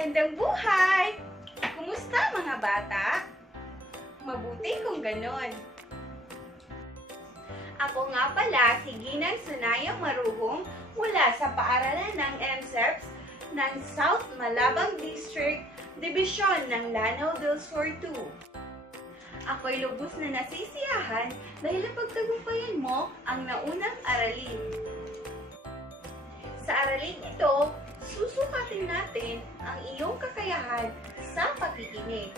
Magandang buhay! Kumusta mga bata? Mabuti kung ganon. Ako nga pala si Ginang Sunayang Maruhong mula sa paaralan ng MSEPS ng South Malabang District, Dibisyon ng Lanao del Sur 2. Ako'y lubos na nasisiyahan dahil napagtagumpayan mo ang naunang aralin. Sa aralin ito, susukatin natin ang iyong kakayahan sa pakikinig.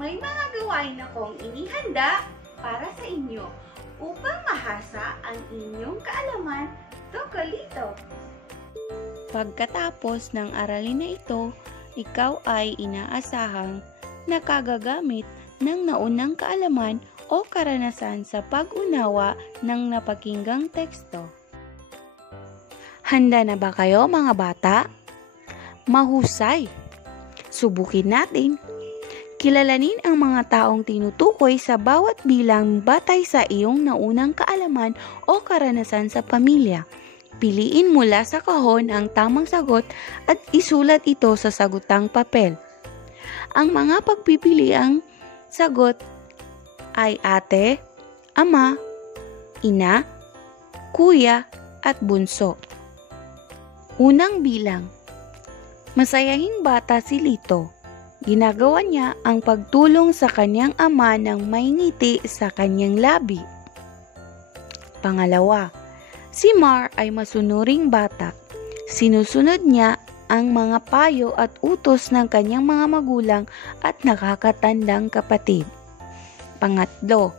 May mga gawain akong inihanda para sa inyo upang mahasa ang inyong kaalaman tungkol dito. Pagkatapos ng aralin na ito, ikaw ay inaasahang nakagagamit ng naunang kaalaman o karanasan sa pag-unawa ng napakinggang teksto. Handa na ba kayo mga bata? Mahusay! Subukin natin. Kilalanin ang mga taong tinutukoy sa bawat bilang batay sa iyong naunang kaalaman o karanasan sa pamilya. Piliin mula sa kahon ang tamang sagot at isulat ito sa sagutang papel. Ang mga pagpipiliang sagot ay ate, ama, ina, kuya, at bunso. Unang bilang. Masayahing bata si Lito. Ginagawa niya ang pagtulong sa kanyang ama ng may ngiti sa kanyang labi. Pangalawa, si Mar ay masunuring bata. Sinusunod niya ang mga payo at utos ng kanyang mga magulang at nakakatandang kapatid. Pangatlo,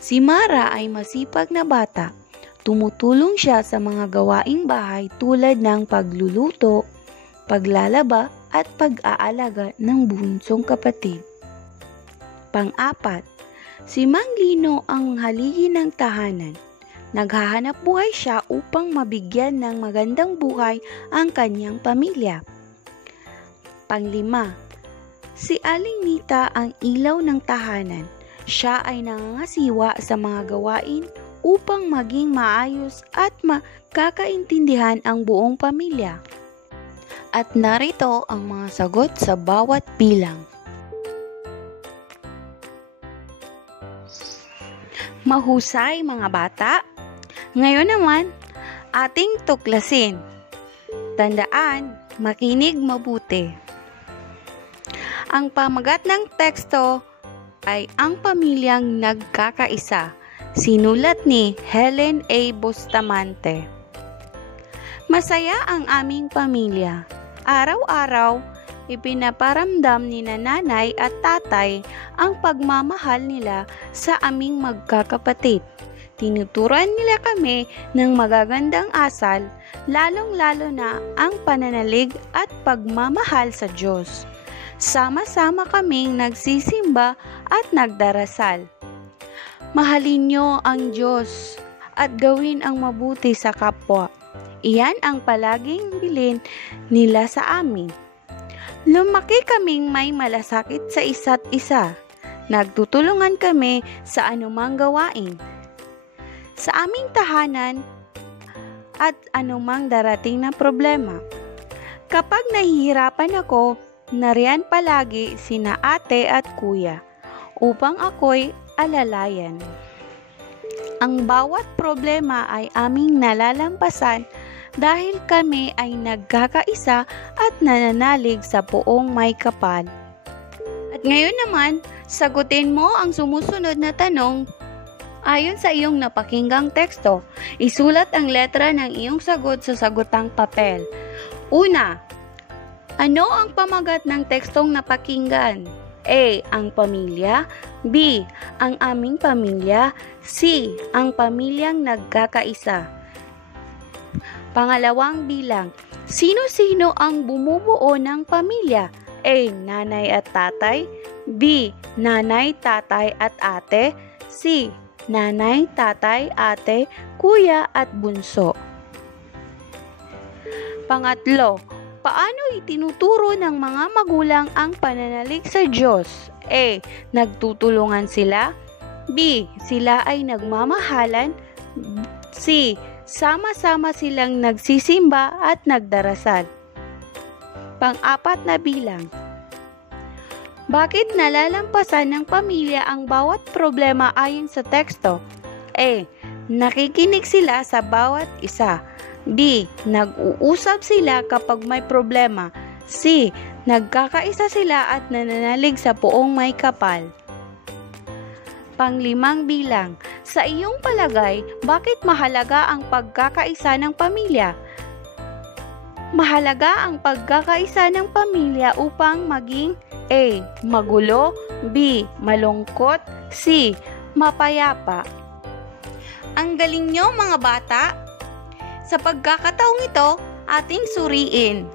si Mara ay masipag na bata. Tumutulong siya sa mga gawaing bahay tulad ng pagluluto, paglalaba at pag-aalaga ng bunsong kapatid. Pang-apat, si Mang Lino ang haligi ng tahanan. Naghahanap buhay siya upang mabigyan ng magandang buhay ang kanyang pamilya. Panglima, si Aling Nita ang ilaw ng tahanan. Siya ay nangangasiwa sa mga gawain upang maging maayos at makakaintindihan ang buong pamilya. At narito ang mga sagot sa bawat bilang. Mahusay mga bata! Ngayon naman, ating tuklasin. Tandaan, makinig mabuti. Ang pamagat ng teksto ay ang pamilyang nagkakaisa. Sinulat ni Helen A. Bustamante. Masaya ang aming pamilya. Araw-araw, ipinaparamdam ni nanay at tatay ang pagmamahal nila sa aming magkakapatid. Tinuturuan nila kami ng magagandang asal, lalong-lalo na ang pananalig at pagmamahal sa Diyos. Sama-sama kaming nagsisimba at nagdarasal. Mahalin niyo ang Diyos at gawin ang mabuti sa kapwa. Iyan ang palaging bilin nila sa amin. Lumaki kaming may malasakit sa isa't isa. Nagtutulungan kami sa anumang gawain. Sa aming tahanan at anumang darating na problema. Kapag nahihirapan ako, nariyan palagi sina ate at kuya upang ako'y alalayan. Ang bawat problema ay aming nalalampasan dahil kami ay nagkakaisa at nananalig sa Poong may kapal. At ngayon naman, sagutin mo ang sumusunod na tanong ayon sa iyong napakinggang teksto. Isulat ang letra ng iyong sagot sa sagutang papel. Una, ano ang pamagat ng tekstong napakinggan? A. Ang pamilya. B. Ang aming pamilya. C. Ang pamilyang nagkakaisa. Pangalawang bilang. Sino-sino ang bumubuo ng pamilya? A. Nanay at tatay. B. Nanay, tatay at ate. C. Nanay, tatay, ate, kuya at bunso. Pangatlo. Paano itinuturo ng mga magulang ang pananalig sa Diyos? A. Nagtutulungan sila. B. Sila ay nagmamahalan. C. Sama-sama silang nagsisimba at nagdarasal. Pang-apat na bilang. Bakit nalalampasan ng pamilya ang bawat problema ayon sa teksto? A. Nakikinig sila sa bawat isa. B. Nag-uusap sila kapag may problema. C. Nagkakaisa sila at nananalig sa poong may kapal. Panglimang bilang. Sa iyong palagay, bakit mahalaga ang pagkakaisa ng pamilya? Mahalaga ang pagkakaisa ng pamilya upang maging A. Magulo. B. Malungkot. C. Mapayapa. Ang galing nyo mga bata! Sa pagkakataong ito, ating suriin.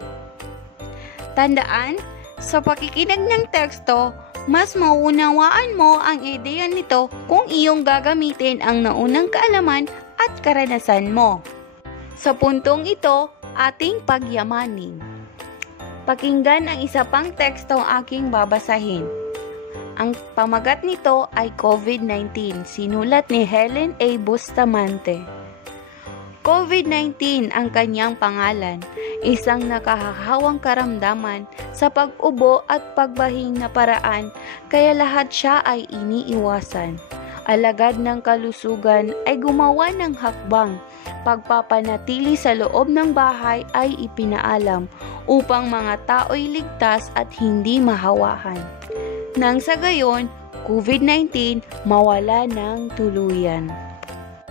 Tandaan, sa pakikinig ng teksto, mas mauunawaan mo ang ideya nito kung iyong gagamitin ang naunang kaalaman at karanasan mo. Sa puntong ito, ating pagyamanin. Pakinggan ang isa pang tekstong aking babasahin. Ang pamagat nito ay COVID-19, sinulat ni Helen A. Bustamante. COVID-19 ang kanyang pangalan, isang nakahahawang karamdaman sa pag-ubo at pagbahing na paraan, kaya lahat siya ay iniiwasan. Alagad ng kalusugan ay gumawa ng hakbang. Pagpapanatili sa loob ng bahay ay ipinaalam upang mga tao'y ligtas at hindi mahawahan. Nang sa gayon, COVID-19 mawala ng tuluyan.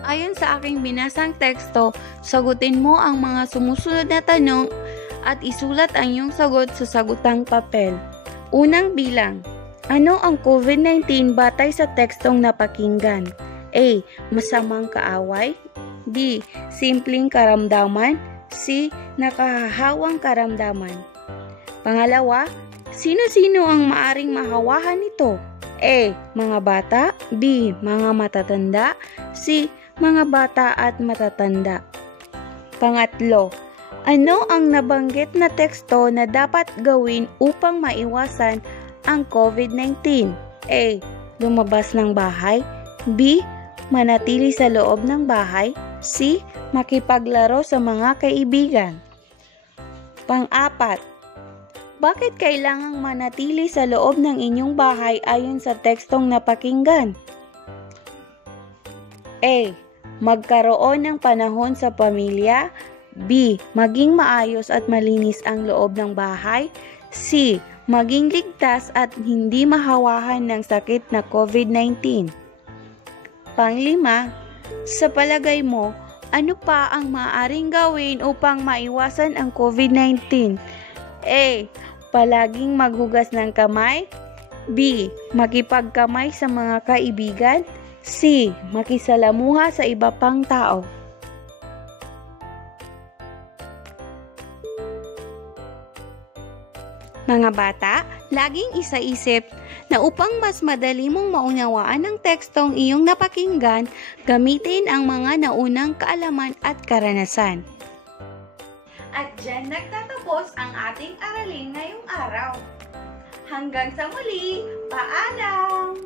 Ayon sa aking binasang teksto, sagutin mo ang mga sumusunod na tanong at isulat ang iyong sagot sa sagutang papel. Unang bilang, ano ang COVID-19 batay sa tekstong napakinggan? A. Masamang kaaway. B. Simpleng karamdaman. C. Nakahahawang karamdaman. Pangalawa, sino-sino ang maaring mahawahan nito? A. Mga bata. B. Mga matatanda. C. Mga bata at matatanda. Pangatlo, ano ang nabanggit na teksto na dapat gawin upang maiwasan ang COVID-19? A. Lumabas ng bahay. B. Manatili sa loob ng bahay. C. Makipaglaro sa mga kaibigan. Pang-apat, bakit kailangang manatili sa loob ng inyong bahay ayon sa tekstong napakinggan? A. Magkaroon ng panahon sa pamilya. B. Maging maayos at malinis ang loob ng bahay. C. Maging ligtas at hindi mahawahan ng sakit na COVID-19. Panglima, sa palagay mo, ano pa ang maaaring gawin upang maiwasan ang COVID-19? A. Palaging maghugas ng kamay. B. Makipagkamay sa mga kaibigan. C. Makisalamuha sa iba pang tao. Mga bata, laging isaisip na upang mas madali mong maunawaan ang tekstong iyong napakinggan, gamitin ang mga naunang kaalaman at karanasan. At dyan nagtatapos ang ating aralin ngayong araw. Hanggang sa muli, paalam!